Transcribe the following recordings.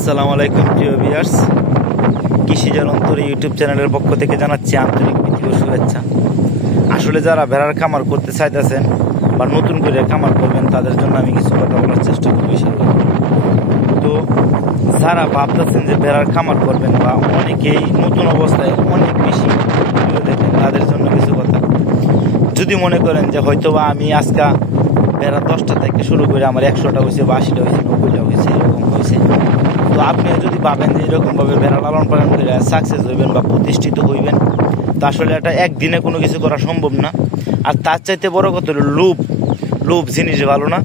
আসসালামু আলাইকুম প্রিয় ভিউয়ার্স, কৃষিজার অন্তরে ইউটিউব চ্যানেলের পক্ষ থেকে জানাচ্ছি আন্তরিক প্রীতি ও শুভেচ্ছা। আসলে যারা ভেড়ার খামার করতে চাইতেছেন বা নতুন করে খামার করবেন তাদের জন্য আমি কিছু কথা বলার চেষ্টা করব ইনশাআল্লাহ। তো যারা ভাবতেছেন যে ভেড়ার খামার করবেন বা অনেকেই নতুন অবস্থায় অনেক বেশি ভিডিও দেখেন, তাদের জন্য কিছু কথা। যদি মনে করেন যে হয়তো বা আমি আজকে ভেড়া 10টা থেকে শুরু করে আমার 100টা হয়েছে বা 80টা হয়েছে 90টা হয়েছে এরকম হয়েছে, তো আপনি যদি ভাবেন যে এরকমভাবে ভেড়া লালন পালন করে সাকসেস হইবেন বা প্রতিষ্ঠিত হইবেন, তা আসলে এটা একদিনে কোনো কিছু করা সম্ভব না। আর তার চাইতে বড় কথা হলো লোভ জিনিস ভালো না।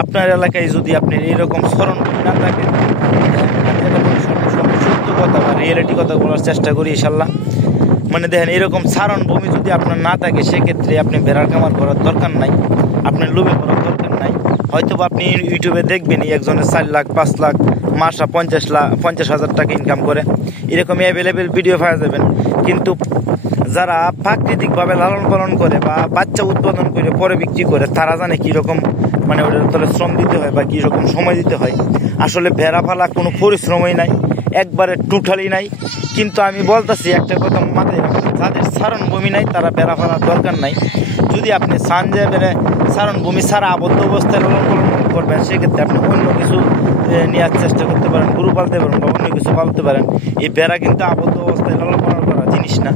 আপনার এলাকায় যদি আপনি এইরকম স্মরণ না থাকেন, সত্য কথা বা রিয়েলিটি কথা বলার চেষ্টা করি ইনশাল্লাহ। মানে দেখেন, এরকম সারণ ভূমি যদি আপনার না থাকে সেক্ষেত্রে আপনি ভেড়ার খামার করার দরকার নাই, আপনার লোভে করার দরকার নাই। হয়তো আপনি ইউটিউবে দেখবেন একজনের 4 লাখ 5 লাখ মাসা 50,000 টাকা ইনকাম করে, এরকম অ্যাভেলেবেল ভিডিও পাওয়া যাবেন। কিন্তু যারা প্রাকৃতিকভাবে লালন পালন করে বা বাচ্চা উৎপাদন করে পরে বিক্রি করে, তারা জানে কীরকম মানে ওটার তলে শ্রম দিতে হয় বা কীরকম সময় দিতে হয়। আসলে ভেড়া ফালা কোনো পরিশ্রমই নাই, একবারে টোটালি নাই। কিন্তু আমি বলতেছি একটা কথা মাথায় রাখবেন, যাদের সারণ ভূমি নাই তারা ভেড়া ফালার দরকার নাই। যদি আপনি চান যে সারণ ভূমি ছাড়া আবদ্ধ অবস্থায় লালন পালন করবেন, সেক্ষেত্রে আপনি অন্য কিছু নেওয়ার চেষ্টা করতে পারেন, গরু পালতে পারেন বা অন্য কিছু পালতে পারেন। এই ভেড়া কিন্তু আবদ্ধ অবস্থায় লালন পালন করা জিনিস না।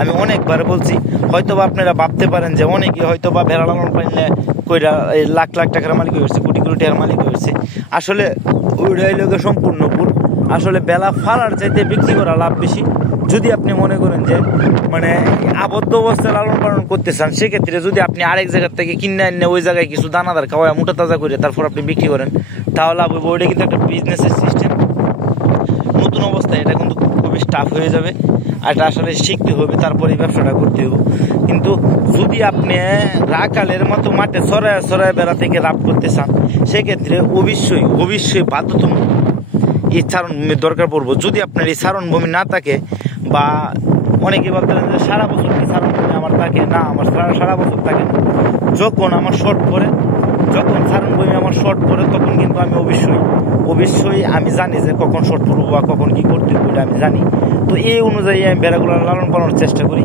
আমি অনেকবার বলছি, হয়তো বা আপনারা ভাবতে পারেন যে অনেকে হয়তো বা ভেড়া লালন পালনে কইরা লাখ লাখ টাকার মালিক হয়েছে, কোটি কোটি টাকার মালিক হয়েছে। আসলে ওই লোকের সম্পূর্ণ ভুল। আসলে বেলা ফালার চাইতে বিক্রি করা লাভ বেশি। যদি আপনি মনে করেন যে মানে আবদ্ধ অবস্থায় লালন পালন করতে চান, সেক্ষেত্রে যদি আপনি আরেক জায়গার থেকে কিনে এনে ওই জায়গায় কিছু দানাদার খাওয়ায় মোটা তাজা করে তারপর আপনি বিক্রি করেন, তাহলে আপনি ওইটা কিন্তু একটা বিজনেসের সিস্টেম। নতুন অবস্থায় এটা কিন্তু খুবই টাফ হয়ে যাবে, আর এটা আসলে শিখতে হবে, তারপরে এই ব্যবসাটা করতে হবে। কিন্তু যদি আপনি রাখালের মতো মাঠে ছড়ায় বেড়া থেকে লাভ করতে চান, সেক্ষেত্রে অবশ্যই বাধ্যতামূলক এই চারণ ভূমির দরকার পড়বো। যদি আপনার এই চারণ ভূমি না থাকে, বা অনেকে বলতেন যে সারা বছর চারণ ভূমি আমার থাকে না, আমার সারা বছর থাকে না। যখন আমার শর্ট পড়ে, যখন চারণ ভূমি আমার শর্ট পড়ে, তখন কিন্তু আমি অবশ্যই আমি জানি যে কখন শর্ট পড়বো বা কখন কি করতে হবে, ওটা আমি জানি। তো এই অনুযায়ী আমি ভেড়াগুলো লালন পালনের চেষ্টা করি।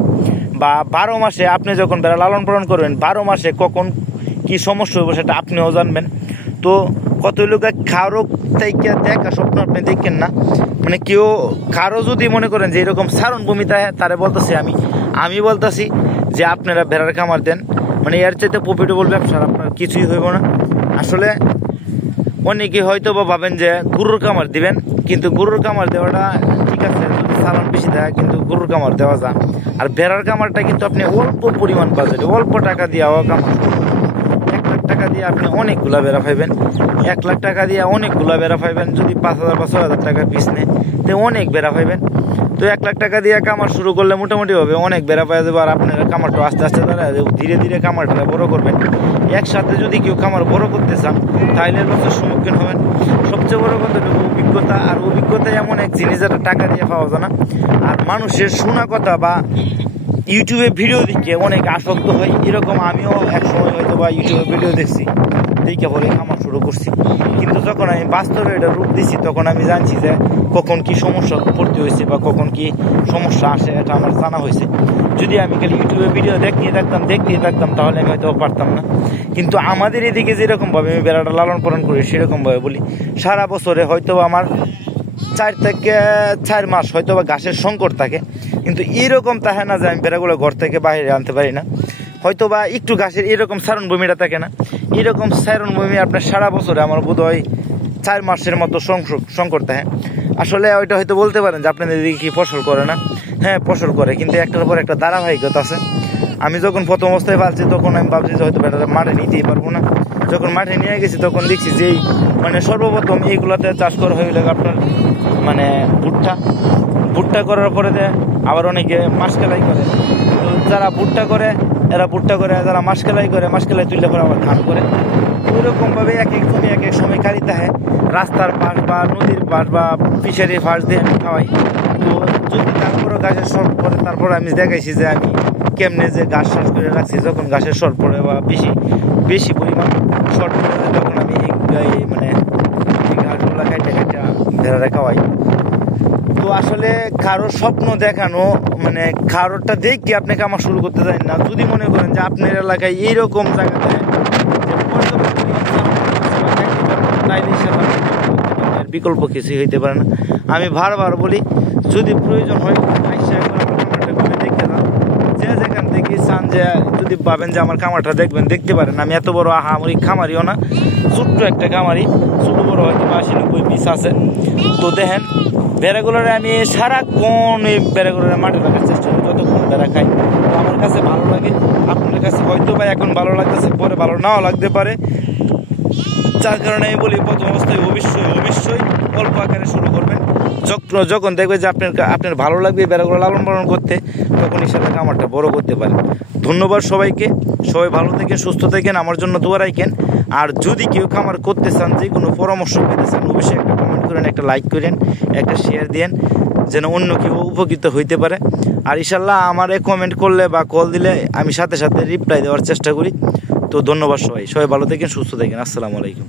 বা 12 মাসে আপনি যখন ভেড়া লালন পালন করবেন, 12 মাসে কখন কি সমস্যা হবে সেটা আপনিও জানবেন। তো কত লোকে কারো থেকে দেখা স্বপ্ন আপনি দেখেন না, মানে কেউ কারো যদি মনে করেন যে এরকম সারণ ভূমিতে তারে বলতেছি আমি বলতেছি যে আপনারা ভেড়ার খামার দেন, মানে এর চাইতে প্রফিটেবল ব্যবসা আপনার কিছুই হইব না। আসলে অনেকে হয়তো বা ভাবেন যে গরুর খামার দিবেন, কিন্তু গরুর খামার দেওয়াটা ঠিক আছে যদি সালান বেশি দেয়, কিন্তু গরুর খামার দেওয়া যায়। আর ভেড়ার খামারটা কিন্তু আপনি অল্প পরিমাণ বাজেটে অল্প টাকা দিয়ে খামার, 1 লাখ টাকা দিয়ে আপনি অনেকগুলা বেড়া পাইবেন। 1 লাখ টাকা দিয়ে অনেকগুলা বেড়া পাইবেন। যদি 5,000 বা 6,000 টাকা পিস নেয়, তো অনেক বেড়া পাইবেন। তো 1 লাখ টাকা দিয়ে কামার শুরু করলে মোটামুটি হবে অনেক বেড়া পাওয়া যাবে। আর আপনার কামারটা আস্তে আস্তে ধীরে ধীরে কামারটা বড় করবেন। একসাথে যদি কেউ কামার বড় করতে চান, তাহলে লসের সম্মুখীন হবেন। সবচেয়ে বড় কথা হলো অভিজ্ঞতা। আর অভিজ্ঞতা এমন এক জিনিস যেটা টাকা দিয়ে পাওয়া যায় না। আর মানুষের শোনা কথা বা ইউটিউবে ভিডিও দেখে অনেক আসক্ত হয়, এরকম আমিও এক সময় হয়তো বা ইউটিউবে ভিডিও দেখছি, দেখে পরে খামার শুরু করছি। কিন্তু যখন আমি বাস্তবে এটা রূপ দিচ্ছি, তখন আমি জানছি যে কখন কি সমস্যা পড়তে হয়েছে বা কখন কি সমস্যা আসে, এটা আমার জানা হয়েছে। যদি আমি খালি ইউটিউবে ভিডিও দেখতে থাকতাম তাহলে আমি হয়তো পারতাম না। কিন্তু আমাদের এদিকে যেরকমভাবে আমি বেড়াটা লালন পালন করি, সেরকমভাবে বলি সারা বছরে হয়তো আমার 4 থেকে 4 মাস হয়তো বা ঘাসের সংকট থাকে। কিন্তু এরকম থাকে না যে আমি বেড়াগুলো ঘর থেকে বাইরে আনতে পারি না, হয়তো বা একটু ঘাসের এরকম সারণ ভূমিটা থাকে না। এরকম সারণ ভূমি আপনার সারা বছরে আমার বোধ হয় 4 মাসের মতো সংকট থাকে। আসলে ওইটা হয়তো বলতে পারেন যে আপনাদের দিকে কি ফসল করে না? হ্যাঁ, ফসল করে, কিন্তু একটার পর একটা ধারাবাহিকতা আছে। আমি যখন প্রথম অবস্থায় পালছি, তখন আমি ভাবছি যে হয়তো বেটাটা মাঠে নিতেই পারবো না। যখন মাঠে নিয়ে গেছি, তখন দেখছি যে মানে সর্বপ্রথম এইগুলাতে চাষ করা হয়ে গেলে আপনার মানে ভুট্টা করার পরে আবার অনেকে মাসকেলাই করে। তো যারা ভুট্টা করে যারা মাসকেলাই তুললে পরে আবার ধান করে। ওইরকমভাবে এক এক জমি এক এক সময় খালিতে হয়, রাস্তার পাশ বা নদীর পাশ বা ফিশারির পাশ দিয়ে আমি খাওয়াই। তো যদি তারপরে ঘাসের শর্ট পড়ে, তারপরে আমি দেখাইছি যে আমি কেমনে যে ঘাস চাষ করে রাখছি। যখন ঘাসের শর্ট পড়ে বা বেশি পরিমাণ শর্ট পড়ে, তখন আমি মানে ঘাসগুলো কাইটা ভেড়ারা খাওয়াই। তো আসলে কারোর স্বপ্ন দেখানো মানে কারোরটা দেখে আপনি কামার শুরু করতে চান না। যদি মনে করেন যে আপনার এলাকায় এইরকম জায়গাতে বিকল্প কিছু হইতে পারে না। আমি বারবার বলি, যদি প্রয়োজন হয় দেখতে যান, যে যেখান থেকে চান, যে যদি ভাবেন যে আমার খামারটা দেখবেন দেখতে পারেন। আমি এত বড় আহামরি খামারিও না, ছোট্ট একটা খামারি, ছোট বড় হয়তো 80-90 পিস আছে। তো দেখেন বেড়াগুলোর আমি সারাক্ষণ এই বেড়াগুলোর মাঠে রাখার চেষ্টা করি, যতক্ষণ বেড়া খাই। তো আমার কাছে ভালো লাগে, আপনার কাছে হয়তো বা এখন ভালো লাগতেছে, পরে ভালো নাও লাগতে পারে। যার কারণে আমি বলি, প্রথম অবস্থায় অবশ্যই অল্প আকারে শুরু করবেন। যখন দেখবে যে আপনার ভালো লাগবে বেড়াগুলো লালন পালন করতে, তখন ইনশাআল্লাহ খামারটা বড় করতে পারেন। ধন্যবাদ সবাইকে, সবাই ভালো থাকেন, সুস্থ থাকেন, আমার জন্য দোয়া রাখেন। আর যদি কেউ খামার করতে চান, যে কোনো পরামর্শ পেতে চান, অবশ্যই একটা কমেন্ট করেন, একটা লাইক করেন, একটা শেয়ার দেন, যেন অন্য কেউ উপকৃত হইতে পারে। আর ইনশাআল্লাহ আমারে কমেন্ট করলে বা কল দিলে আমি সাথে সাথে রিপ্লাই দেওয়ার চেষ্টা করি। তো ধন্যবাদ সবাই ভালো থাকেন, সুস্থ থাকেন। আসসালামু আলাইকুম।